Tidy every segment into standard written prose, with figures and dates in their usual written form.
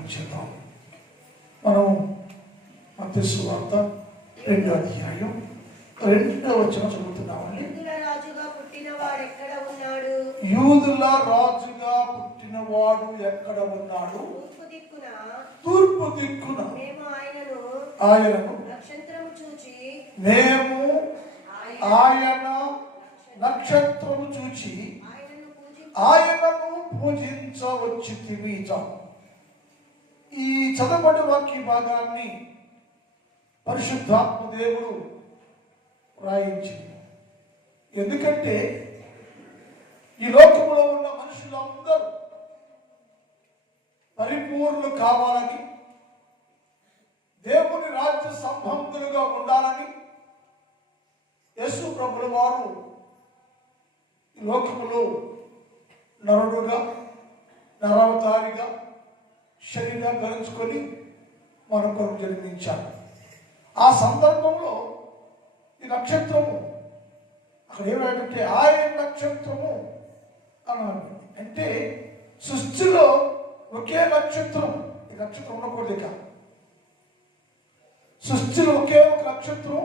ధ్యానం చేద్దాం. మనం మత్తయి సువార్త 2వ అధ్యాయం 2వ వచనం చదువుతున్నామండి. యూదుల రాజుగా పుట్టినవాడు ఎక్కడ ఉన్నాడు? తూర్పు దిక్కున ఆయనను మేము ఆయన నక్షత్రము చూచి ఆయనను పూజించవచ్చితిమి. ఈ చదవబడి వాక్య భాగాన్ని పరిశుద్ధాత్మ దేవుడు రాయించింది. ఎందుకంటే ఈ లోకంలో ఉన్న మనుషులందరూ పరిపూర్ణులు కావాలని, దేవుని రాజ్య సంబంధులుగా ఉండాలని యేసు ప్రభుల వారు ఈ లోకములో నరుడుగా నరవతారిగా శరీరం ధరించుకొని మన కొరకు జన్మించారు. ఆ సందర్భంలో ఈ నక్షత్రము అక్కడ ఏమిటంటే ఆయన నక్షత్రము అన్నాడు. అంటే సృష్టిలో ఒకే నక్షత్రం, ఈ నక్షత్రం ఉండకూడదు. ఇక సృష్టిలో ఒకే ఒక నక్షత్రం,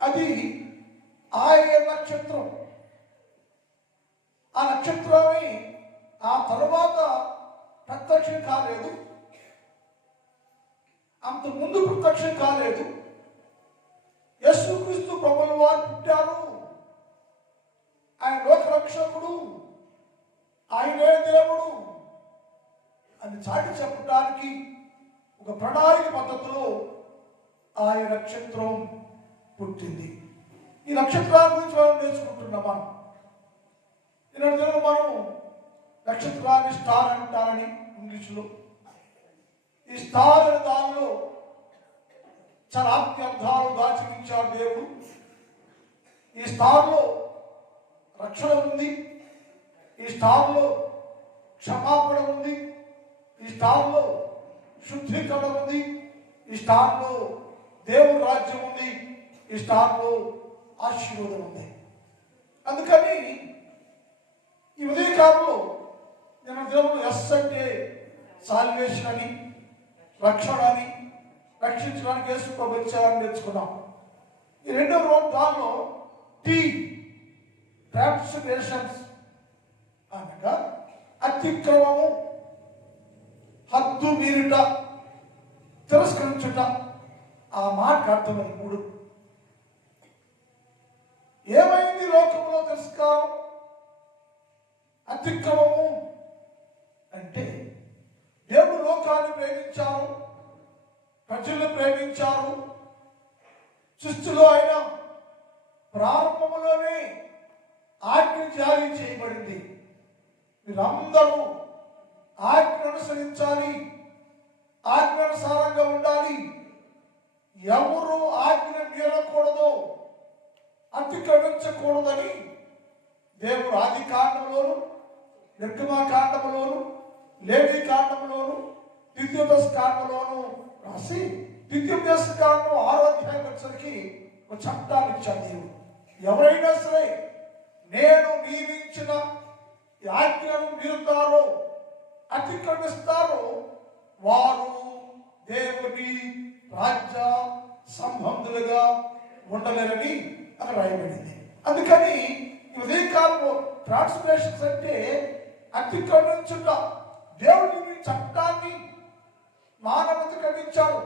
అది ఆయన నక్షత్రం. ఆ నక్షత్రాన్ని ఆ తరువాత ప్రత్యక్షం కాలేదు, అంత ముందు ప్రత్యక్షం కాలేదు. యేసుక్రీస్తు ప్రభుల వారు పుట్టారు, ఆయన లోకరక్షకుడు, ఆయనే దేవుడు అని చాటి చెప్పడానికి ఒక ప్రణాళిక పద్ధతిలో ఆయన నక్షత్రం పుట్టింది. ఈ నక్షత్రాల గురించి మనం నేర్చుకుంటున్నాం. మనం ఈనాడు మనం నక్షత్రాన్ని స్టార్ అంటారని ఇంగ్లీష్లో. ఈ స్టార్ అనే దానిలో చాలా అర్థాలు దాచిమించాడు దేవుడు. ఈ స్టార్లో రక్షణ ఉంది, ఈ స్టార్లో క్షమాపణ ఉంది, ఈ స్టార్లో శుద్ధీకరణ ఉంది, ఈ స్టార్లో దేవుని రాజ్యం ఉంది, ఈ స్టార్లో ఆశీర్వాదం ఉంది. అందుకని ఈ ఉదయకాలంలో నేను దేవుడు ఎస్ అంటే సాల్వేషన్ అని, రక్షణ అని, రక్షించడానికి యేసు ప్రభు వచ్చారని నేర్చుకున్నాం. ఈ రెండవ దానిలో టీ ట్రాన్స్గ్రెషన్స్ అనగా అతిక్రమము, హద్దు మీరుట, తిరస్కరించుట. ఆ మాట అర్థమైంది. 3 ఏమైంది లోకంలో తిరస్కారం, అతిక్రమము అంటే దేవుడు లోకాన్ని ప్రేమించారు, ప్రజలు ప్రేమించారు. సృష్టిలో అయినా ప్రారంభంలోనే ఆజ్ఞ జారీ చేయబడింది. మీరందరూ ఆజ్ఞ అనుసరించాలి, ఆజ్ఞానుసారంగా ఉండాలి. ఎవరు ఆజ్ఞ మీరకూడదు, అతిక్రమించకూడదని దేవుడు ఆది కాండంలోను, నిర్గమకాండంలోను, లేవి కాండంలోను, ద్వితీయోపదేశ కాండంలోను రాసి ద్వితీయోపదేశ కాండం 6వ అధ్యాయం వచ్చరికి ఒక చట్టాన్ని ఇచ్చాడు దేవుడు. ఎవరైనా సరే నేను నియమించిన ఆజ్ఞను మీరుతారో, అతిక్రమిస్తారో వారు దేవుని రాజ్య సంబంధులుగా ఉండలేరని అక్కడ రాయబడింది. అందుకని ఈ ఉదయకాలంలో ట్రాన్స్లేషన్స్ అంటే అతిక్రమించుట. దేవుని చట్టాన్ని మానవతిక్రమించాడు.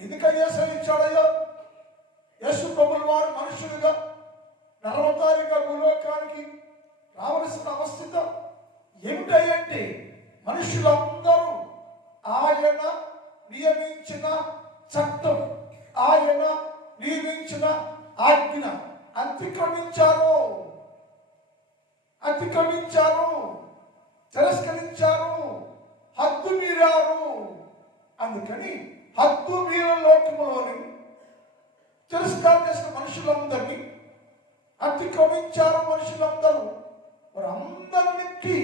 ఎందుకని యేసయ్యాడయ్యో? యేసు ప్రభుల వారు మనుషులుగా నరవతారిగా భూలోకానికి రావలసిన అవస్థిత ఏమిటంటే మనుషులందరూ ఆయన నియమించిన చట్టం, ఆయన నియమించిన ఆజ్ఞ అతిక్రమించారు, తిరస్కరించారు, హద్దు మీరారు. అందుకని హద్దు మీర లోకంలోని తిరస్కారం చేసిన మనుషులందరినీ, అతిక్రమించారు మనుషులందరూ, వారందరికీ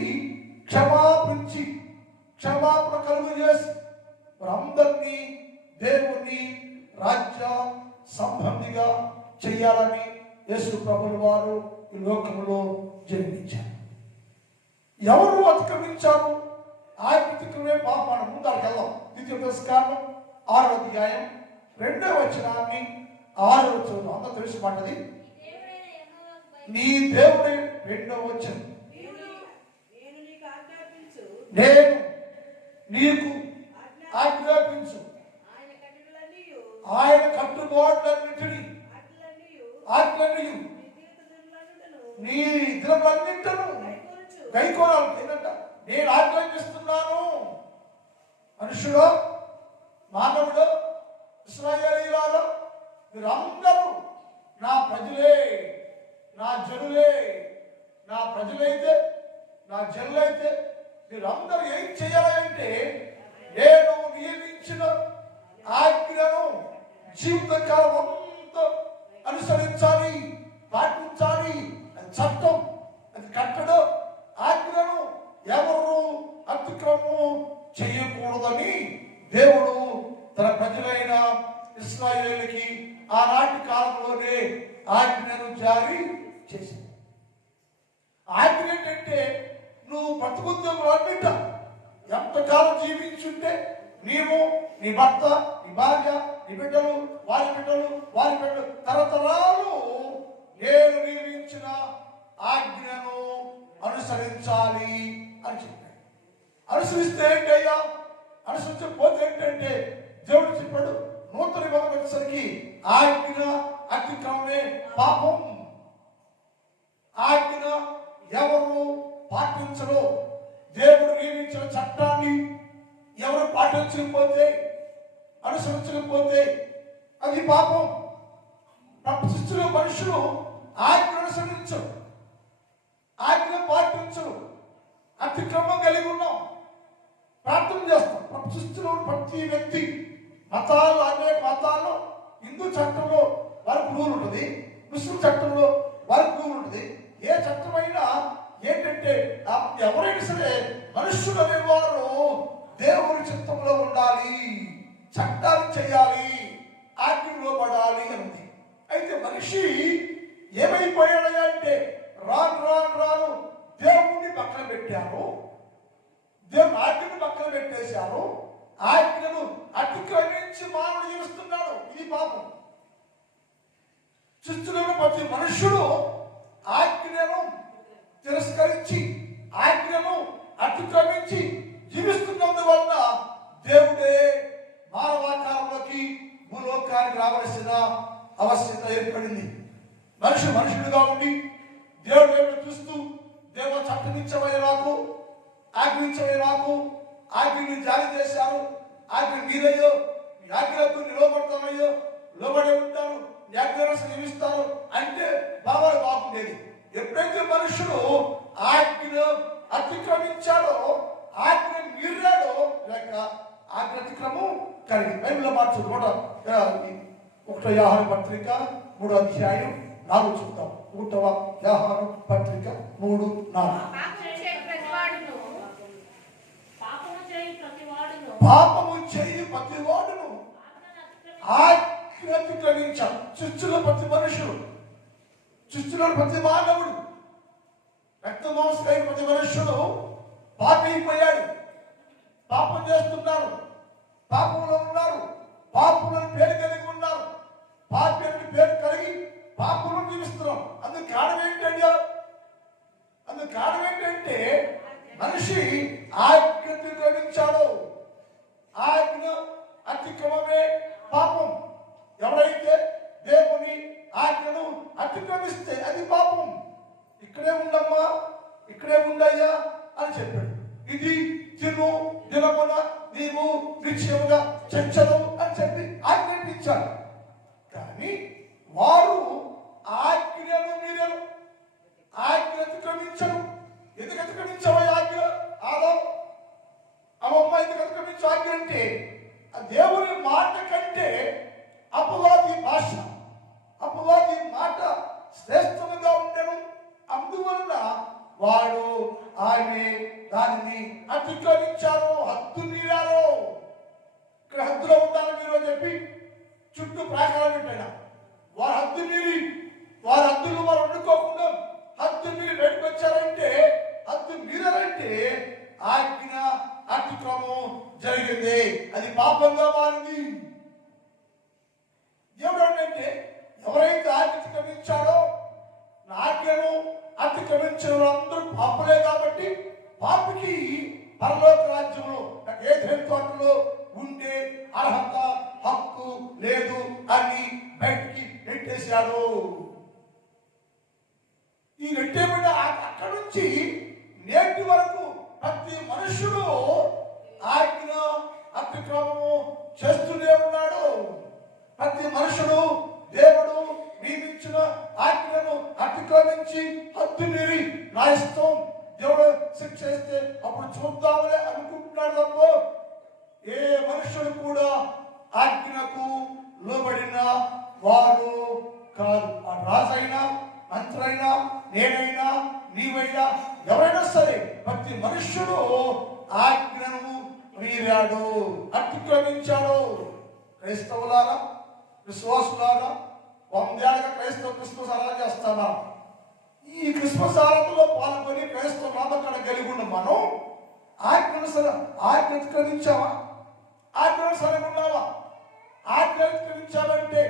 క్షమాపణ కలుగు చేసి వారందరినీ దేవుని రాజ్య సంబంధిగా చెయ్యాలని యేసు ప్రభుల వారు ఈ లోకంలో జన్మించారు. ఎవరు అతిక్రమించారు, ఆయన అతిక్రమే పాపం. ముందరకు వెళ్దాం. ద్వితీయోపదేశకాండం 6వ అధ్యాయం 2వ వచనాన్ని 6వ వచనం అంతా తెలిసి మాటది. నీ దేవుడే 2వ వచనం, నేను నీకు ఆజ్ఞాపించు ఆయన కట్టుబాట్లన్నిటినీ ఆజ్ఞలన్నీ నీ దినములన్నింటిను గైకోనాలి. ఏంటంట? నేను ఆజ్ఞాపిస్తున్నాను. మనుషుడు, మానవుడు, ఇశ్రాయేలీయులారా, మీరందరూ నా ప్రజలే, నా జనులే. నా ప్రజలైతే, నా జనులైతే మీరందరూ ఏం చేయాలంటే నేను నియమించిన ఆజ్ఞను జీవితకాలం అంతా అనుసరించాలి, పాటించాలి. అది చట్టం, అది కట్టడం. ఆజ్ఞను ఎవరు అతిక్రమం చేయకూడదని దేవుడు తన ప్రజలైన ఇశ్రాయేలుకి ఆనాటి కాలంలోనే ఆజ్ఞను జారీ చేసింది. ఆజ్ఞ ఏంటంటే నువ్వు బ్రతుకుద్యోగం అన్నిట ఎంతకాలం జీవించుంటే నీవు, నీ భర్త, నీ భార్య, నీ బిడ్డలు, వారి బిడ్డలు, వారి బిడ్డలు తరతరాలు నేను నియమించిన ఆజ్ఞను అనుసరించాలి అని చెప్పాడు. అనుసరిస్తే ఏంటయ్యా? అనుసరించకపోతే ఏంటంటే దేవుడు చెప్పాడు, నూతన నిబంధన వచ్చేసరికి ఆజ్ఞ అతిక్రమమే పాపం. ఆజ్ఞ ఎవరు పాటించరు, దేవుడు నియమించిన చట్టాన్ని ఎవరు పాటించకపోతే, అనుసరించకపోతే అది పాపం. ప్రపంచంలో మనుషులు ఆజ్ఞ అనుసరించరు, ఆజ్ఞ పాటించరు, అతిక్రమం కలిగి ఉన్నాం. ప్రార్థన చేస్తాం. ప్రపంచంలో ప్రతి వ్యక్తి మతాలు, అనేక మతాలు, హిందూ చట్టంలో వారికి రూల్ ఉంటుంది, ముస్లిం చట్టంలో వారికి రూల్ ఉంటుంది. ఏ చట్టమైనా ఏంటంటే ఎవరైనా సరే మనుషులు అనేవారు దేవుని చిత్తంలో ఉండాలి, చట్టాలు చేయాలి, ఆజ్ఞలో పడాలి అని. అయితే మనిషి ఏమైపోయాడు అంటే రాను రాను రాను దేవుణ్ణి పక్కన పెట్టారు, దేవుని ఆజ్ఞను పక్కన పెట్టేశారు. ఆజ్ఞను అతిక్రమించి మానవుడు జీవిస్తున్నాడు. ఇది పాపం. సృష్టిలోని ప్రతి మనుషుడు ఆజ్ఞను తిరస్కరించి, ఆజ్ఞను అతిక్రమించి జీవిస్తున్నందువల్ల దేవుడే మానవాకారంలోకి భూలోకానికి రావలసిన అవశ్యకత ఏర్పడింది. మనుషుడుగా ఉండి దేవుడు వైపు చూస్తూ, దేవ చట్టమించవే నాకు, ఆజ్ఞించవే నాకు, ఆజ్ఞని జారీ చేశారు, ఆజ్ఞ మీరయ్యో, మీ ఆజ్ఞలకు నిలబడతానయ్యో, లోబడి ఉంటాను, మీ ఆజ్ఞను నియమిస్తాను అంటే బాగుండేది. ఎప్పుడైతే మనుషుడు ఆజ్ఞను అతిక్రమించాడో, ఆజ్ఞ మీరాడో, లేక ఆజ్ఞ అతిక్రమం కలిగి బైబిల్లో మార్చు 1 యోహాను పత్రిక 3వ అధ్యాయం 4 చూద్దాం. 1వ యోహాను పత్రిక 3:4. పాపము చేయి ప్రతివాడును ఆజ్ఞ అతిక్రమించాడు. సృష్టిలో ప్రతి మనుషుడు, సృష్టిలో ప్రతి మానవుడు, రక్త మాంసమైన ప్రతి మనుషుడు పాపి అయిపోయాడు. పాపం చేస్తున్నారు, పాపంలో ఉన్నారు, పాపంలో పేరు కలిగి ఉన్నారు, పాపి అని పేరు కలిగి పాపంలో జీవిస్తున్నాం. అందుకు కారణం ఏంటంటే, మనిషి ఆజ్ఞ అతిక్రమించాడు. ఆజ్ఞ అతిక్రమమే పాపం. ఎవరైతే దేవుని ఆజ్ఞను అతిక్రమిస్తే అది పాపం. ఇక్కడే ఉండమ్మా, ఇక్కడే ఉండయ్యా అని చెప్పాడు. ఇది తిను, దినమున నీవు నిశ్చయముగా చంచదు అని చెప్పి ఆజ్ఞాపించాడు. కానీ వారు ఆజ్ఞను మీరను, ఆజ్ఞ అతిక్రమించరు. ఎందుకు అతిక్రమించావా ఆజ్ఞ? అమ్మమ్మ ఎందుకు అతిక్రమించు ఆజ్ఞ అంటే దేవుని మాట కంటే అపవాది భాష, అపవాది మాట శ్రేష్టంగా ఉండేను. అందువలన వాడు దానిని అతిక్రమించారు, హద్దు మీరారు. ఇక్కడ హద్దులో ఉండాలి మీరు అని చెప్పి చుట్టూ ప్రాకారం పెట్టాడు. వారు హద్దు మీరి, వారి హద్దులు వారు వండుకోకుండా హద్దు మీరి బయటకు వచ్చారంటే, హద్దు మీరారంటే ఆజ్ఞ అతిక్రమం జరిగింది. అది పాపంగా మారింది. దేవుడు అంటే ఎవరైతే అతిక్రమించాడో, నా ఆజ్ఞను అతిక్రమించిన అందరూ పాపులే కాబట్టి పాపికి పరలోక రాజ్యంలో ఏదైనా తోటలో ఉండే అర్హత, హక్కు లేదు అని బయటికి నెట్టేశాడు. ఈ నెట్టేబడి అక్కడి నుంచి నేటి వరకు ప్రతి మనుషుడు ఆజ్ఞ అతిక్రమము చేస్తూనే ఉన్నాడు. ప్రతి మనుషుడు దేవుడు నియమించిన ఆజ్ఞను అతిక్రమించి హద్దు మీరి నా ఇష్టం దేవుడు శిక్ష ఇస్తే అప్పుడు చూద్దామని అనుకుంటున్నాడు తప్ప ఏ మనుషుడు కూడా ఆజ్ఞకు లోబడిన వారు కాదు. ఆ రాజైనా, మంత్రైనా, నేనైనా, నీవైనా, ఎవరైనా సరే ప్రతి మనుష్యుడు ఆజ్ఞను మీరాడు, అతిక్రమించాడు. క్రైస్తవులారా, విశ్వాసులారా, 100 ఏళ్ళగా క్రైస్తవ క్రిస్మస్ ఆరాధన చేస్తారా? ఈ క్రిస్మస్ ఆరాధనలో పాల్గొని క్రైస్తవ నామకరణ కలిగి ఉన్న మనం ఆజ్ఞ అతిక్రమించావా? ఆజ్ఞానుసరంగా ఉన్నావా? ఆజ్ఞ అతిక్రమించాలంటే,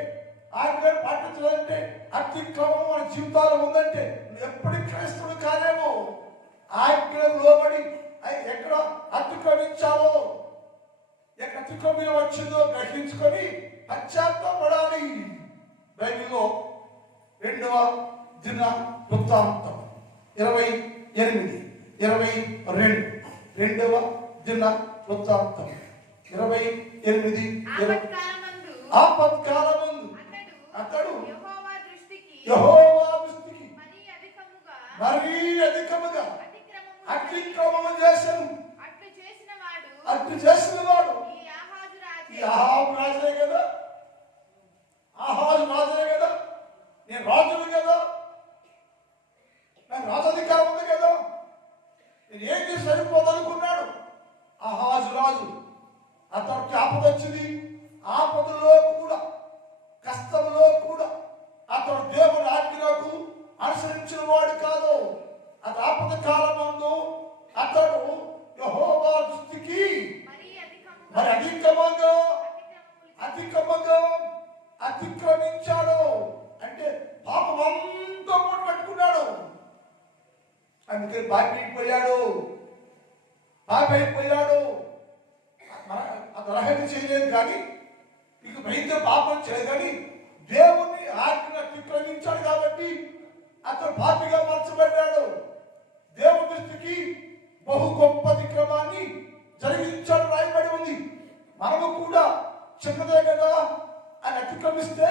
ఆజ్ఞను పాటించాలంటే అతిక్రమం మన జీవితాల్లో ఉందంటే ఎప్పటికీ క్రైస్తవుడు కాలేమో. ఆజ్ఞలకు లోబడి ఎక్కడ అతిక్రమించావో, ఎక్కడ అతిక్రమం వచ్చిందో గ్రహించుకొని పశ్చాత్తాపడాలి. బైబిల్లో 2వ దిన వృత్తాంతం 28:22. 2వ దిన వృత్తాంతం 28. ఆపత్కాలమందు అతడు యెహోవా దృష్టికి మరీ అధికముగా అతిక్రమము చేశాను. అట్లు చేసిన వాడు ఈ ఆహాబు రాజే కదా. ఆహాజు రాజే కదా. నేను రాజును కదా, నాకు రాజాధికారం ఉంది కదా, నేను ఏం చేసి సరిపోదనుకున్నాడు. ఆహాజు రాజు అతనికి ఆపద వచ్చింది. ఆపదలో కూడా, కష్టంలో కూడా అతడు దేవుని ఆజ్ఞకు అనుసరించిన వాడు కాదు. అది ఆపద కాలమందు అతడు యెహోవా దృష్టికి మరి అధికముగా అతిక్రమించాడు. అంటే పాపం అంతా కూడా పట్టుకున్నాడు. అందుకని పాపి అయిపోయాడు. అది రహస్యం చేయలేదు కానీ, ఇక బయట పాపం చేయలేదు కానీ దేవుని ఆజ్ఞ అతిక్రమించాడు కాబట్టి అతను పాపిగా మార్చబడ్డాడు. దేవుని దృష్టికి బహు గొప్ప అతిక్రమాన్ని జరిగించాడు రాయబడి ఉంది. మనము కూడా చిన్నదే కదా అని అతిక్రమిస్తే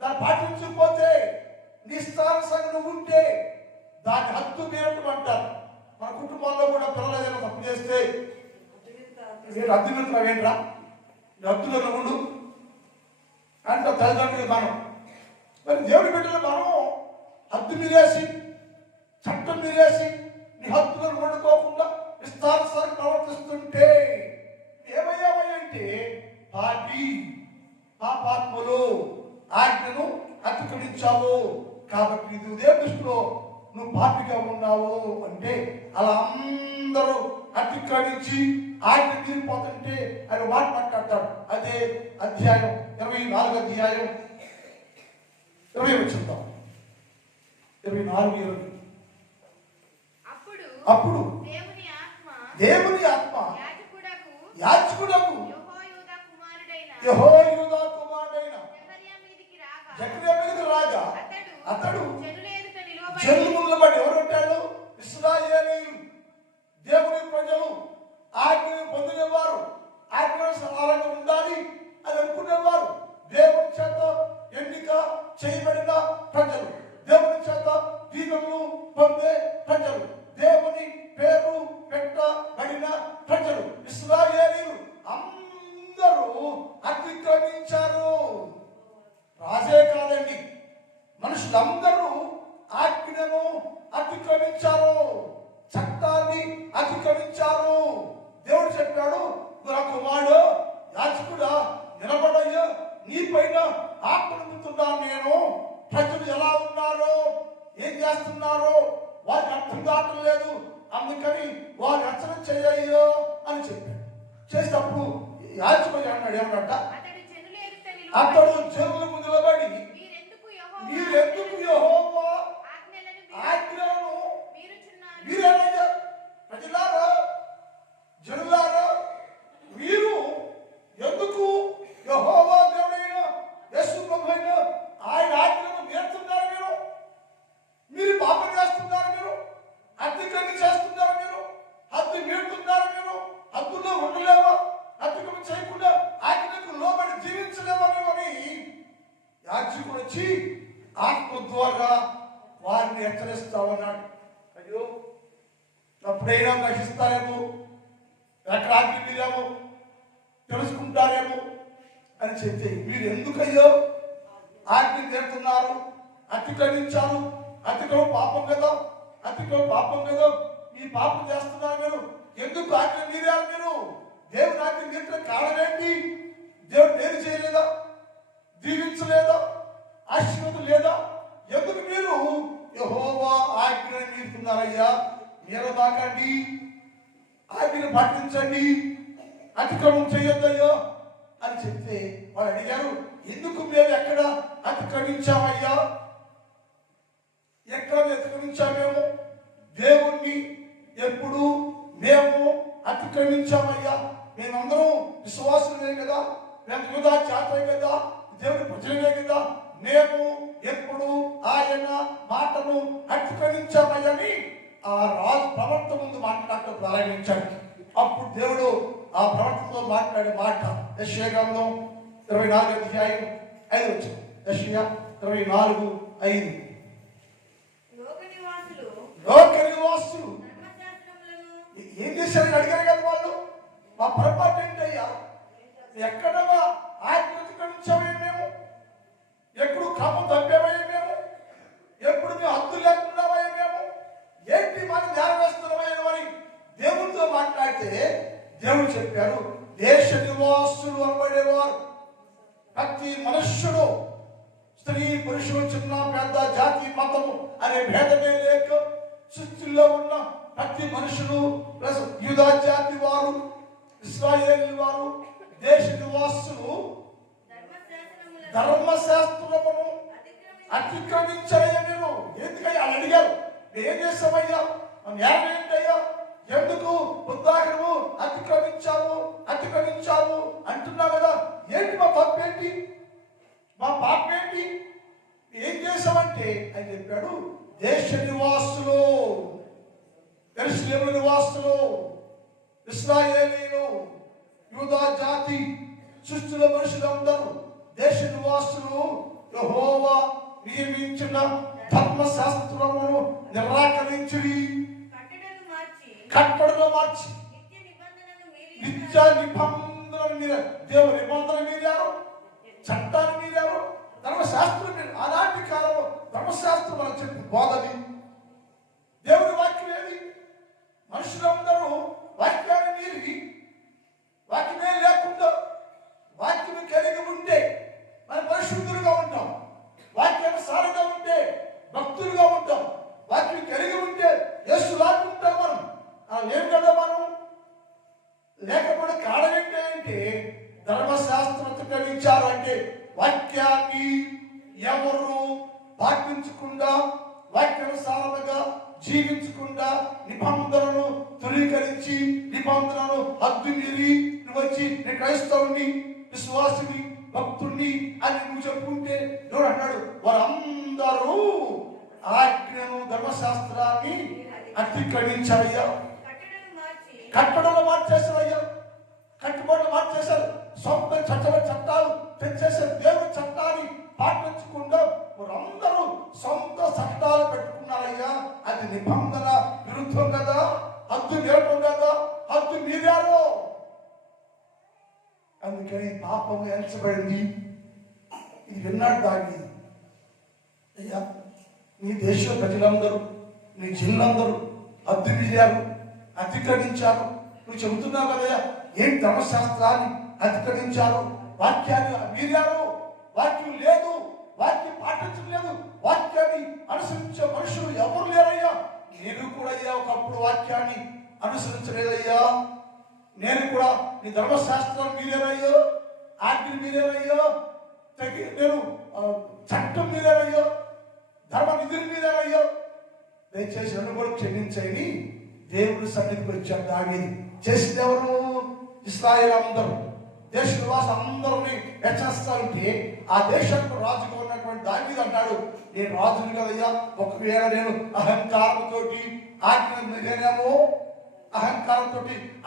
దాన్ని పాటించకపోతే, నిష్ఠానుసారంగా ఉంటే దాన్ని హద్దు మీరటం అంటారు. మన కుటుంబాల్లో కూడా పిల్లలు ఏదైనా తప్పు చేస్తే మీరు హద్దు మీరుతున్నావేంట్రా, హద్దులో ఉండు అంటే తల్లిదండ్రులు మనం. మరి దేవుడి బిడ్డలు మనం హద్దు మీరేసి, చట్టం మీరేసి, నీ హద్దులను వండుకోకుండా నిష్ఠానుసారంగా ప్రవర్తిస్తుంటే ఏమయ్యావంటే పాపాత్మలు, ఆజ్ఞను అతిక్రమించావు కాబట్టి ఉదయం దృష్టిలో నువ్వు పాపిగా ఉన్నావు అంటే అలా అందరూ అతిక్రమించి ఆజ్ఞ తీరిపోతుంటే ఆయన మాట మాట్లాడతాడు. అదే అధ్యాయం 24 అధ్యాయం 20 చూద్దాం. 24:20. అప్పుడు దేవుని ఆత్మ యాజకుడకు యెహోయాదా కుమారుడైన జకర్యా మీదకి రాగా అతడు జనుల బట్టి ఎవరు ఉంటాడు? ఇశ్రాయేలీయులు, దేవుని ప్రజలు, ఆజ్ఞను పొందినవారు, ఆజ్ఞానుసారంగా ఉండాలి అని అనుకునేవారు, దేవుని చేత ఎన్నిక చేయబడిన ప్రజలు, దేవుని చేత దీవెనలు పొందే ప్రజలు, దేవుని పేరు పెట్టబడిన ప్రజలు ఇశ్రాయేలీయులు అందరూ అతిక్రమించారు. రాజే కాదండి, మనుషులందరూ ఆజ్ఞను అతిక్రమించారు, చట్టాన్ని అతిక్రమించారు. దేవుడు చెప్పాడు, నా కుమారుడు యాజకుడా నిలబడయ్యా, నీ పైన ఆత్మ నింపుతున్నాను నేను. ప్రజలు ఎలా ఉన్నారో, ఏం చేస్తున్నారో వారికి అర్థం కావటం లేదు. అందుకని వారు రచన చెయ్యో అని చెప్పాడు. చేసినప్పుడు యాజకుడు అన్నాడు, ఏమన్నట, అతడు జనుల ముందు నిలబడి మీరెందుకు యెహోవా ఆజ్ఞలను మీరేమయ్యా ప్రజలారా జనులారా మీరు ఎందుకు యెహోవా దేవుడైన యేసు ప్రభువైన ఆయన ఆజ్ఞలను మీరుతున్నారు? మీరు పాపం చేస్తున్నారు, మీరు అతిక్రమణ చేస్తున్నారు, మీరు హద్దు మీరుతున్నారు, మీరు హద్దులో ఉండలేవా, అతిక్రమణ చేయకుండా ఆజ్ఞకు లోబడి జీవించలేవని యాజకుడు వచ్చి ఆత్మ ద్వారా వారిని హెచ్చరిస్తామన్నాడు. అయ్యో అప్పుడైనా గ్రహిస్తారేమో, ఎక్కడ ఆజ్ఞ మీరేమో తెలుసుకుంటారేమో అని చెప్తే, మీరు ఎందుకయ్యో ఆజ్ఞ తీరుతున్నారు, అతిక్రమించారు, అతిక్రమం పాపం కదా, అతిక్రమం పాపం కదా, ఈ పాపం చేస్తున్నారు, మీరు ఎందుకు ఆజ్ఞ మీరారు? మీరు దేవుని ఆజ్ఞ మీరిన కారణం ఏంటి? దేవుడు మేలు చేయలేదా, దీవించలేదా, ఆశీర్వాదం లేదా? ఎందుకు మీరు యెహోవా ఆజ్ఞను మీరుతున్నారయ్యా? మీరబాకండి, ఆజ్ఞను పాటించండి, అతిక్రమం చేయొద్దయ్యా అని చెప్తే వాళ్ళు అడిగారు, ఎందుకు మేము ఎక్కడ అతిక్రమించామయ్యా? ఎక్కడ అతిక్రమించామేమో? దేవుణ్ణి ఎప్పుడు మేము అతిక్రమించామయ్యా? మేమందరం విశ్వాసులే కదా, మేము యూదా జాతే కదా, దేవుని ప్రజలే కదా, మేము ఎప్పుడు ఆయన మాటను అతిక్రమించామయ్యని ఆ రాజు ప్రవక్త ముందు మాట్లాడటం ప్రారంభించాడు. అప్పుడు దేవుడు ఆ ప్రవక్తతో మాట్లాడే మాట యెషయా గ్రంథం 24 అధ్యాయం 5 వచనం. యెషయా 24:5. లోక నివాసులు ఏం చేశారని అడిగారు కదా వాళ్ళు. మా పొరపాటు ఏంటయ్యా? ఎక్కడ ఆజ్ఞాతిక్రమించామే మేము? ఎప్పుడు క్రమం తప్పేమయ్యా మేము? ఎప్పుడు మేము హద్దు లేకుండామయ్యా మేము? ఏంటి మనం ధ్యానం వేస్తున్నామయ్యా అని దేవుడితో మాట్లాడితే దేవుడు చెప్పారు, దేశ నివాసులు అనబడేవారు ప్రతి మనుష్యుడు, స్త్రీ పురుషుడు, చిన్న పెద్ద, జాతి మతము అనే భేదమే లేక సృష్టిలో ఉన్న ప్రతి మనుషులు ప్లస్ యూదా జాతి వారు, ఇశ్రాయేలు వారు, దేశ నివాసులు ధర్మశాస్త్రమును అతిక్రమించారయ్యా. మీరు ఎందుకయ్యా అని అడిగారు. ఏం చేస్తామయ్యా? న్యాయం ఏంటయ్యా? ఎందుకు ఉదాహరణము అతిక్రమించాము అంటున్నావు కదా, ఏంటి మా తప్పేంటి, మా పాపం ఏంటి, ఏం చేసామంటే అని చెప్పాడు, దేశ నివాసులు, యెరూషలేము నివాసులు, ఇశ్రాయేలీయులు, యూదా జాతి, సృష్టిలో మనుషులందరూ దేశ నివాసులు యెహోవా నియమించిన ధర్మశాస్త్రమును నిరాకరించి కట్టడలు మార్చి నిత్య నిబంధనలు మీరారు. దేవుని నిబంధన మీరారు, చట్టాన్ని మీరారు, ధర్మశాస్త్రం మీరు. ఆనాటి కాలంలో ధర్మశాస్త్రం అని చెప్పి బోధని దేవుని వాక్యం ఏది? మనుషులందరూ వాక్యాన్ని మీరి వాక్యమే లేకుండా వాక్యం కలిగి ఉంటే మనం పరిశుద్ధులుగా ఉంటాం, వాక్యానుసారంగా ఉంటే భక్తులుగా ఉంటాం, వాక్యం కలిగి ఉంటే యేసు లాగా ఉంటాం. మనం ఏం కదా మనం లేకపోతే కారణం ఏంటంటే ధర్మశాస్త్రం అతిక్రమించారు అంటే వాక్యాన్ని ఎవరు పాటించకుండా, వాక్యానుసారంగా జీవించకుండా, నిబంధనలను ధృవీకరించి, నిబంధనలను హద్దు మీరి నువ్వు వచ్చి నేను క్రైస్తవుని, విశ్వాసిని, భక్తుడిని అని నువ్వు చెప్పుకుంటే దేవుడు అన్నాడు, వారందరూ ఆజ్ఞను ధర్మశాస్త్రాన్ని అతిక్రమించారయ్యా, కట్టడలు మార్చేశారయ్యా, కట్టుబాట్లు మార్చేశారు, సొంత చట్టాలు తెచ్చేశారు. దేవుని చట్టాన్ని పాటించకుండా వారందరూ సొంత చట్టాలు పెట్టుకున్నారయ్యా. అది నిబంధన విరుద్ధం కదా, హద్దు మీరటం కదా, హద్దు మీరారు. అందుకని పాపం ఎంచబడింది. ఇది విన్నాడు దాన్ని. అయ్యా నీ దేశ ప్రజలందరూ, నీ జిల్లందరూ హద్దు మీరారు, అతిక్రమించారు. నువ్వు చెబుతున్నావు కదా, ఏం ధర్మశాస్త్రాన్ని అతిక్రమించారు, వాక్యాన్ని మీరారు, వాక్యం లేదు, వాక్యం పాటించలేదు, వాక్యాన్ని అనుసరించే మనుషులు ఎవరు లేరయ్యా. నేను కూడా అయ్యా ఒకప్పుడు వాక్యాన్ని అనుసరించలేదయ్యా. నేను కూడా నీ ధర్మశాస్త్రం మీరేనయ్యో, ఆజ్ఞ మీరేనయ్యో, నేను చట్టం మీరేనయ్యో, ధర్మ విధుల మీరేనయ్యో, దయచేసి నన్ను కూడా క్షమించండి. దేవుడి సన్నిధికి వచ్చాడు దావీదు. చేసింది ఎవరు? ఇశ్రాయేలు అందరూ, దేశ నివాసం అందరినీ హెచ్చరిస్తా ఉంటే ఆ దేశానికి రాజుగా ఉన్నటువంటి దావీదు అంటాడు, నేను రాజుని కదయ్యా, ఒకవేళ నేను అహంకారంతో ఆజ్ఞనేమో, అహంకారంతో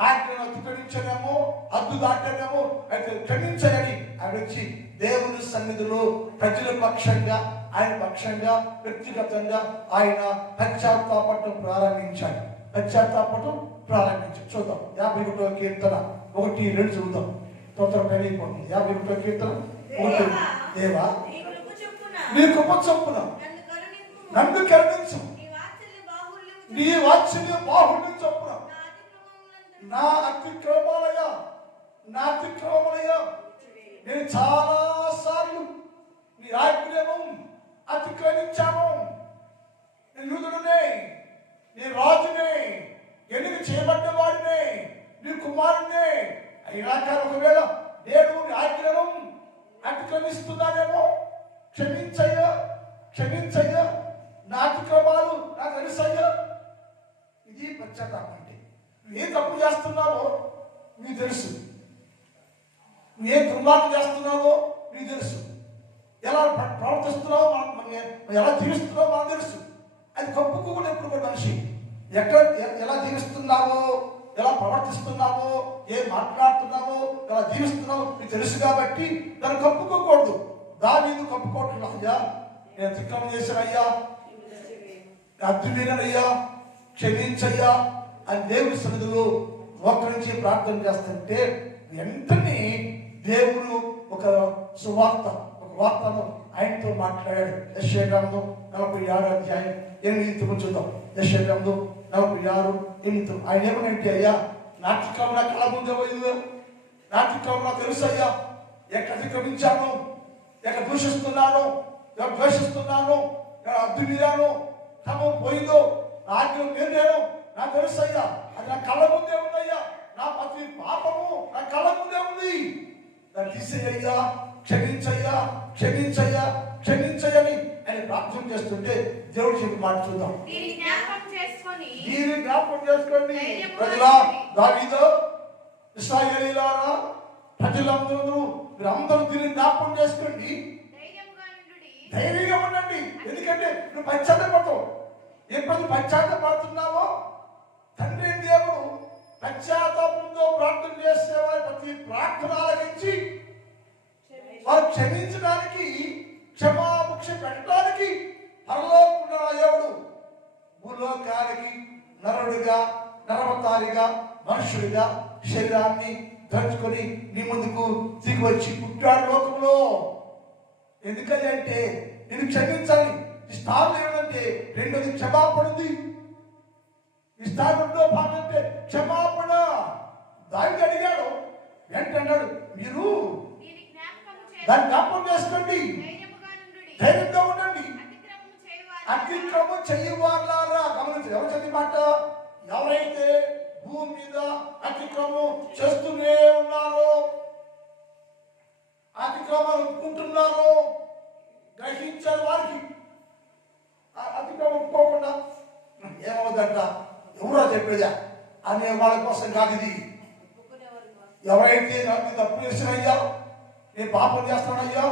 ఆజ్ఞను అతిక్రమించనేమో, హద్దు దాటానేమో, అయితే క్షమించని ఆయన వచ్చి దేవుని సన్నిధిలో ప్రజల పక్షంగా, ఆయన పక్షంగా, వ్యక్తిగతంగా ఆయన పశ్చాత్తాపడటం ప్రారంభించాడు. చూద్దాం 51వ కీర్తన 1-2 చూద్దాం. తొందర పెరిగిపోతుంది. 51వ కీర్తన 1. దేవా నీ కృప చొప్పున నన్ను కరుణించు, నీ వాత్సల్య బాహుళ్యం చొప్పున నా అతిక్రమాలయ నేను చాలా సార్లు నీ ఆజ్ఞను అతిక్రమించాను. నేను యూదుడునే, నీ రాజునే, ఎన్నిక చేయబడ్డ వాడినే, నీ కుమారునే అయినా కానీ ఒకవేళ నేను నీ ఆజ్ఞను అతిక్రమిస్తున్నానేమో, క్షమించయ్యా, నా అతిక్రమాలు నాకు తెలుసయ్యా. ఇది పశ్చాత్తాపం అంటే. నువ్వు ఏ తప్పు చేస్తున్నావో నీకు తెలుసు, నువ్వు ఏ దుర్మార్గం చేస్తున్నావో నీకు తెలుసు, ఎలా ప్రవర్తిస్తున్నావో ఎలా జీవిస్తున్నావో మనకు తెలుసు. అది కప్పుకోకుండా ఎప్పుడు కూడా మనిషి ఎలా జీవిస్తున్నావో, ఎలా ప్రవర్తిస్తున్నావో, ఏం మాట్లాడుతున్నావో, ఎలా జీవిస్తున్నావో నీకు తెలుసు కాబట్టి దాన్ని కప్పుకోకూడదు. దావీదు కప్పుకోవట్లేదు. అయ్యా నేను అతిక్రమం చేశానయ్యా, అద్భుతమేనయ్యా, క్షమించయ్యా అని దేవుని సన్నిధిలో మోకరించి ప్రార్థన చేస్తుంటే వెంటనే దేవుడు ఒక వార్తను ఆయనతో మాట్లాడాడు. యెషయా గ్రంథం 46:8 చూద్దాం. యెషయా గ్రంథం 46:8 ఆయన ఏమనంటే, అయ్యా నాటికం నా కళ ముందే పోయింది, నాటికం నాకు తెలుసు అయ్యా, ఎక్కడ అతిక్రమించాను, ఎక్కడ దూషిస్తున్నాను, ఎక్కడ ద్వేషిస్తున్నాను, ఎక్కడ అద్దు మీరాను, క్రమం పోయిందో నా ఆజ్ఞ నేను నాకు తెలుసు అయ్యా, అది నా కళ్ళ ముందే ఉందయ్యా, నా ప్రతి పాపము నా కళ్ళ ముందే ఉంది, దాన్ని తీసేయ్యా, క్షమించయ్యని ఆయన ప్రార్థన చేస్తుంటే దేవుడు చెప్పి మాట చూద్దాం. దీన్ని జ్ఞాపకం చేసుకోండి ప్రజలా, దావీదు, ఇశ్రాయేలీయులారా, ప్రజలందరూ మీరందరూ దీన్ని జ్ఞాపకం చేసుకోండి, ధైర్యంగా ఉండండి. ఎందుకంటే నువ్వు పశ్చాత్తపడతావు. ఎప్పుడు పశ్చాత్తపడుతున్నావో తండ్రి దేవుడు పశ్చాత్తాపంతో ప్రార్థన చేసే వారి ప్రతి ప్రార్థన ఆలకించి వారు క్షమించడానికి, క్షమాభిక్ష పెట్టడానికి పరలోకమున్న దేవుడు భూలోకానికి నరుడిగా, నరవతారిగా, మనుషుడిగా శరీరాన్ని ధరించుకొని నీ ముందుకు దిగి వచ్చి పుట్టాడు లోకంలో. ఎందుకని అంటే నేను క్షమించాలి. ఈ స్థానం ఏమంటే రెండోది క్షమాపణ ఉంది. ఈ స్థానంలో భాగం అంటే క్షమాపణ. దావీదు అడిగాడు, వెంటన్నాడు మీరు దాన్ని జ్ఞాపకం చేసుకోండి, ధైర్యంగా ఉండండి. అతిక్రమం చేయవాళ్ళారా, గమనించి ఎవరు చదివి మాట, ఎవరైతే భూమి మీద అతిక్రమం చేస్తూనే ఉన్నారో, అతిక్రమాలు ఒప్పుకుంటున్నారో, గ్రహించారు వారికి అతిక్రమం ఒప్పుకోకుండా ఏమవుదంట, ఎవరో చెప్పేదా అనే వాళ్ళ కోసం కాదు ఇది. ఎవరైతే నాకు తప్పు చేసినయ్యా, నేను పాపం చేస్తానయ్యా,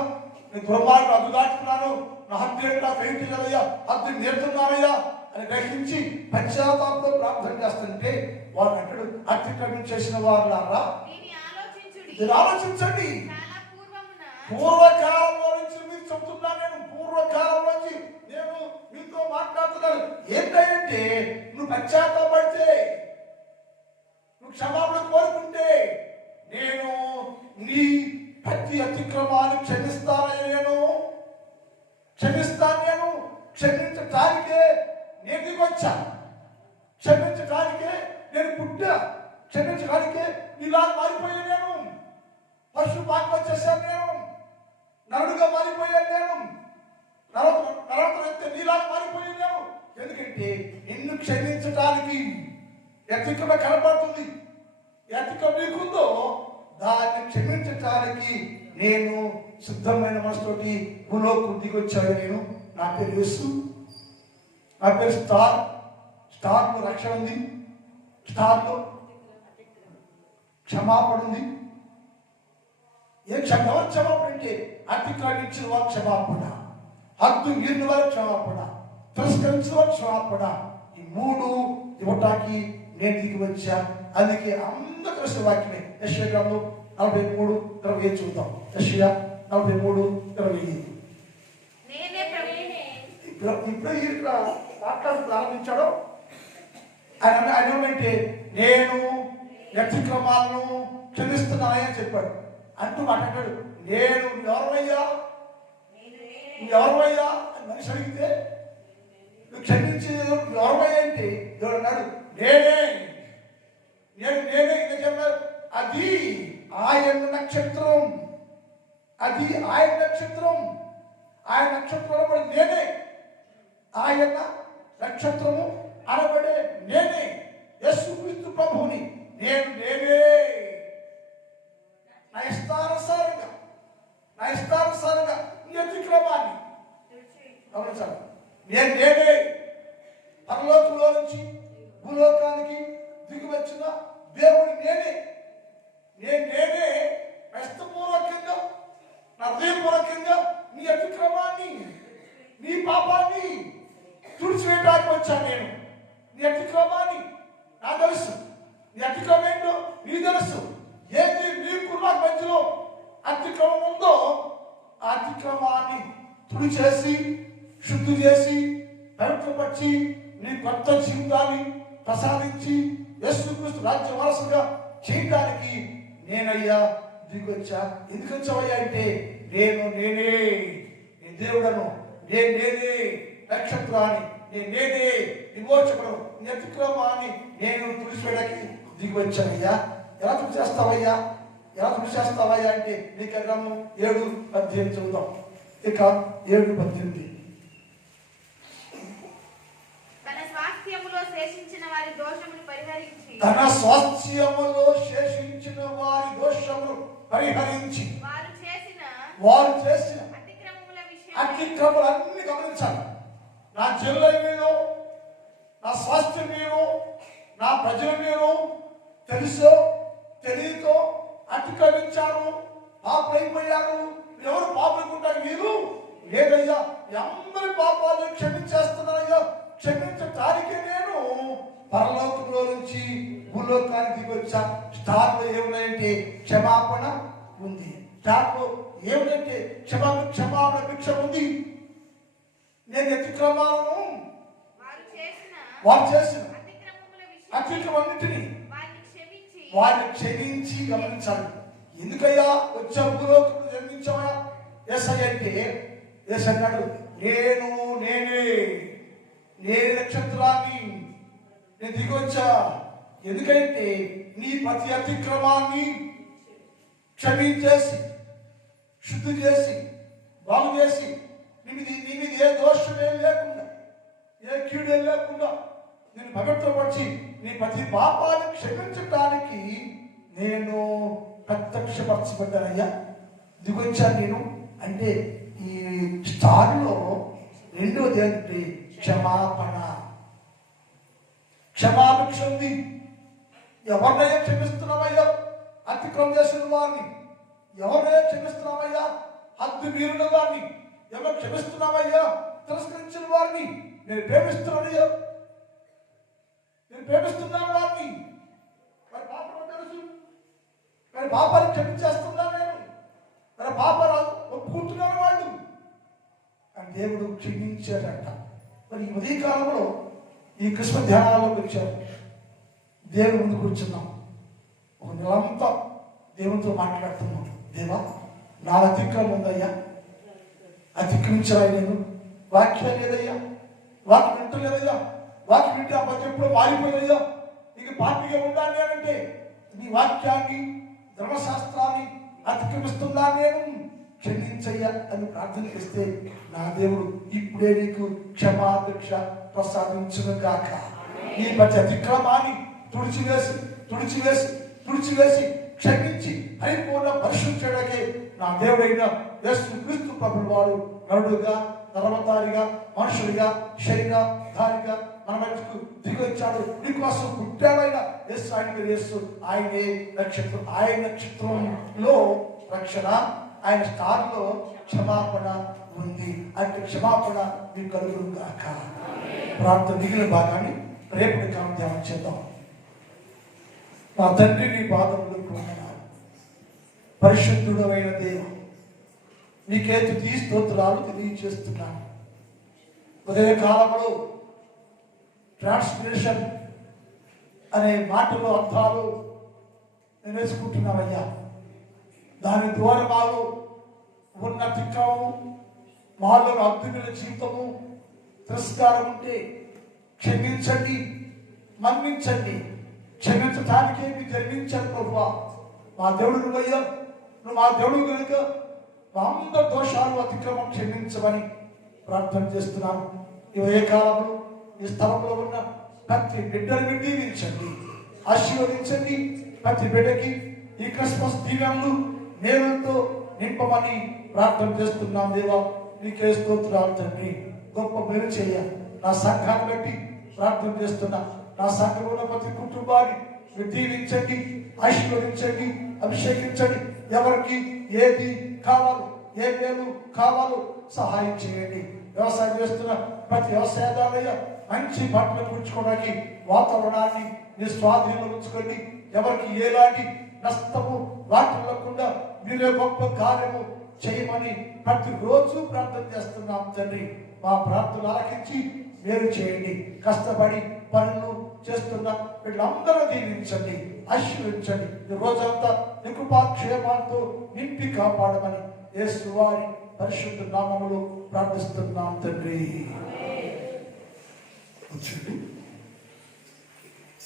నేను దుర్మార్గం అడ్డు దాటుతున్నాను, నా హద్దు ఏంటో పెయింట్ కదయ్యా, హద్దు నేర్చున్నానయ్యా అని గ్రహించి పశ్చాత్తాపంతో ప్రార్థన చేస్తుంటే వారు అంటాడు, అతిక్రమించేసిన వారులారా ఇది ఆలోచించండి. పూర్వకాలంలో నుంచి మీకు చెప్తున్నా, నేను పూర్వకాలం నుంచి నేను మీతో మాట్లాడుతున్నాను. ఏంటంటే నువ్వు పశ్చాత్తాపడితే, నువ్వు క్షమాపణ కోరుకుంటే నేను నీ ప్రతి అతిక్రమాన్ని క్షమిస్తాను. క్షమించటానికే నేను దిగొచ్చా, క్షమించటానికే నేను పుట్టా, క్షమించడానికే ఇలా మారిపోయాను. నేను పశు పాక వచ్చేసాను, నేను నరుడుగా మారిపోయాను, నేను నరవత నీలా మారిపోయాను. ఎందుకంటే నిన్ను క్షమించటానికి ఎత్తికమ కనబడుతుంది, ఎత్తికమ నీకుందో దాన్ని క్షమించడానికి నేను సిద్ధమైన మనసుతోటి భూలోకి దిగొచ్చాను. నేను నా పేరు యేసు, నా పేరు స్టార్. స్టార్లో రక్షణ ఉంది, స్టార్లో క్షమాపణ ఉంది. ఎవరు క్షమాపణ అంటే అతిక్రమించిన వారు క్షమాపణ, హద్దు మీరిన వారు క్షమాపణ, తిరస్కరించిన వారు క్షమాపణ. ఈ మూడు ఇవ్వటానికి నేను దిగి వచ్చా. అందుకే అందరూ తెలిసిన వాక్యమే యెషయా గ్రంథం 43:20 చూద్దాం. యెషయా 43:20. ఇప్పుడు ఇక్కడ మాట్లాడు ప్రారంభించాడు. ఆయన ఏమంటే నేను అతిక్రమాలను క్షమిస్తున్నానని చెప్పాడు. అంటూ మాట్లాడాడు, నేను ఎవరయ్యా అని మనిషి అడిగితే నువ్వు క్షమించే ఎవరయ్యా అంటే ఎవరు అన్నాడు, నేనే. అది ఆయన నక్షత్రం, అది ఆయన నక్షత్రం. ఆయన నక్షత్రం అనబడి నేనే, ఆయన నక్షత్రము అనబడే నేనే, యేసుక్రీస్తు ప్రభువుని. నేనే నా ఇష్టానుసారంగా నీ అతిక్రమాన్ని గమనించాలి. నేనే పరలోకంలో నుంచి భూలోకానికి దిగి వచ్చిన దేవుడు నేనే. నేనే ఇష్టపూర్వకంగా, నా హృదయపూర్వకంగా నీ అతిక్రమాన్ని, నీ పాపాన్ని తుడిచివేయడానికి వచ్చాను. నేను నీ అతిక్రమాన్ని నాకు తెలుసు, నీ అతిక్రమం ఏంటో నీకు తెలుసు. ఏది నీకు నాకు మధ్యలో అతిక్రమం ఉందో ఆ అతిక్రమాన్ని తుడిచేసి, శుద్ధి చేసి, పవిత్రపరిచి నీ కొత్త జీవితాన్ని ప్రసాదించి యేసుక్రీస్తు రాజ్య వారసుగా చేయడానికి నేనయ్యా దిగొచ్చా. ఎందుకు వచ్చావయ్యా అంటే నేనే నీ దేవుడను, నేనే నక్షత్రాన్ని, నేనే విమోచకుడు, నీ అతిక్రమాన్ని నేను తుడిచివేయడానికి దిగి వచ్చానయ్యా. ఎలా తుడిచేస్తావయ్యా అంటే నీకు గ్రంథం 7:18 చూద్దాం. ఇక 7:18. తన స్వాస్థ్యములో శేషించిన వారి దోషములు పరిహరించి వారు చేసిన అతిక్రమములన్నీ గమనించాలి. నా జిల్లా మీరు, నా స్వాస్థ్యం మీరు, నా ప్రజలు మీరు తెలుసో తెలియతో అతిక్రమించారు, పాపైపోయారు. ఎవరు పాపనుకుంటారు? మీరు లేదయ్యా. అందరి పాపాలు క్షమించేస్తున్నారయ్యా. క్షమించటానికి నేను పరలోకంలో నుంచి భూలోకానికి దిగి వచ్చా. స్టార్లో ఏమున్నాయంటే క్షమాపణ ఉంది. స్టార్లో ఏమిటంటే క్షమాపణ భిక్ష ఉంది. నేను అతిక్రమాలను వారు చేసిన అతిక్రమన్నింటినీ వారిని క్షమించి గమనించాలి. ఎందుకయ్యా వచ్చా భూలోకంలో జన్మించావా యేసయ్య అంటే? యేసు అన్నాడు, నేనే నక్షత్రాన్ని, నేను దిగొచ్చా. ఎందుకంటే నీ ప్రతి అతిక్రమాన్ని క్షమించేసి, శుద్ధి చేసి, బాగు చేసి, నీ మీద ఏ దోషమే లేకుండా, ఏ కీడే లేకుండా నేను పవిత్రపరిచి నీ ప్రతి పాపాన్ని క్షమించడానికి నేను ప్రత్యక్షపరచబడ్డానయ్యా, దిగొచ్చాను నేను అంటే. ఈ స్టార్లో రెండోది ఏంటంటే క్షమాభిక్ష ఉంది. ఎవరినైనా క్షమిస్తున్నామయ్యా అతిక్రమం చేసిన వారిని, ఎవరినైనా క్షమిస్తున్నామయ్యా హద్దు మీరిన వారిని, ఎవరు క్షమిస్తున్నామయ్యా తిరస్కరించిన వారిని. నేను ప్రేమిస్తున్నానయ్యా, నేను ప్రేమిస్తున్నాను వారిని. మరి పాపం తెలుసు, మరి పాపాలు క్షమించేస్తున్నాను నేను, మరి పాపాలు ఒప్పుకుంటున్నాను వాళ్ళు అని దేవుడు క్షమించాడంట. మరి ఈ ఉదయకాలంలో ఈ కృష్ణ ధ్యానాల్లోకి వచ్చాము. దేవుని ముందు కూర్చున్నాం. ఒక నెలంతా దేవునితో మాట్లాడుతున్నాం. దేవా, నా అతిక్రమం ఉందయ్యా, అతిక్రమించాలి. నేను వాక్యం లేదయ్యా, వాక్యం వింటలేదయ్యా, వాక్యం వింటే అప్పటి ఎప్పుడో మారిపోయిందయ్యా. నీకు పార్టీగా ఉండాలి అంటే నీ వాక్యాన్ని, ధర్మశాస్త్రాన్ని అతిక్రమిస్తున్నా నేను, క్షమించయ్యా అని ప్రార్థన చేస్తే నా దేవుడు ఇప్పుడే నీకు క్షమాభిక్ష ప్రసాదించును గాక. నీ ప్రతి అతిక్రమాన్ని తుడిచివేసి క్షమించి పరిపూర్ణ పరిశుద్ధుడికి నా దేవుడైన యేసు క్రీస్తు ప్రభువు వారు నరుడుగా, నరవతారిగా, మనుషుడిగా, శరీరధారిగా మన మధ్యకు దిగి వచ్చాడు. నీకోసం పుట్టాడైన యేసు, ఆయనే నక్షత్రం. ఆయన నక్షత్రంలో రక్షణ, ఆయన స్టార్లో క్షమాపణ ఉంది. అంటే క్షమాపణ మీకు కలుగును గాక. ప్రార్థన మిగిలిన భాగాన్ని రేపటి కాలం ధ్యానం చేద్దాం. మా తండ్రి, నీ పాదములకు వందనాలు. పరిశుద్ధుడైన దేవ, నీకే స్తుతి స్తోత్రాలు తెలియజేస్తున్నాను. ఉదయ కాలంలో ట్రాన్స్లేషన్ అనే మాటలో అర్థాలు నేను వేసుకుంటున్నామయ్యా. దాని ద్వారా మాలో ఉన్న తిక్కము, మాలో అద్భుతుల జీవితము, తిరస్కారం ఉంటే క్షమించండి, మన్నించండి. క్షమించటానికే మీరు జన్మించారు ప్రభువా. మా దేవుడు నువ్వయ్యా, నువ్వు మా దేవుడు కనుక మా అందరి దోషాలు, అతిక్రమం క్షమించమని ప్రార్థన చేస్తున్నాను. ఈ కాలంలో ఈ స్థలంలో ఉన్న ప్రతి బిడ్డని దీవించండి, ఆశీర్వదించండి. ప్రతి బిడ్డకి ఈ క్రిస్మస్ దీవెనలు మేలుతో నింపమని ప్రార్థన చేస్తున్నాం. దేవా, నీకే స్తోత్రాలు తండ్రి. గొప్ప మేలు చేయ నా సంఘాన్ని బట్టి ప్రార్థన చేస్తున్నా. నా సంఘంలో ప్రతి కుటుంబాన్ని మీరు దీవించండి, ఆశీర్వదించండి, అభిషేకించండి. ఎవరికి ఏది కావాలో, ఏ మేలు కావాలో సహాయం చేయండి. వ్యవసాయం చేస్తున్న ప్రతి వ్యవసాయదారులయ్య మంచి పంటలు పుచ్చుకోవడానికి వాతావరణాన్ని మీ స్వాధీనంలో ఉంచుకోండి. ఎవరికి ఎలాంటి నష్టము వాటిల్లకుండా మీరే గొప్ప కార్యము చేయమని ప్రతిరోజు ప్రార్థన చేస్తున్నాం తండ్రి. మా ప్రార్థనలు ఆలకించి మేలు చేయండి. కష్టపడి పనులు చేస్తున్న వీళ్ళందరూ దీవించండి, ఆశీర్వదించండి. ఈ రోజంతా నికృపాక్షేమాలతో నింపి కాపాడమని యేసు వారి పరిశుద్ధ నామములో ప్రార్థిస్తున్నాం తండ్రి.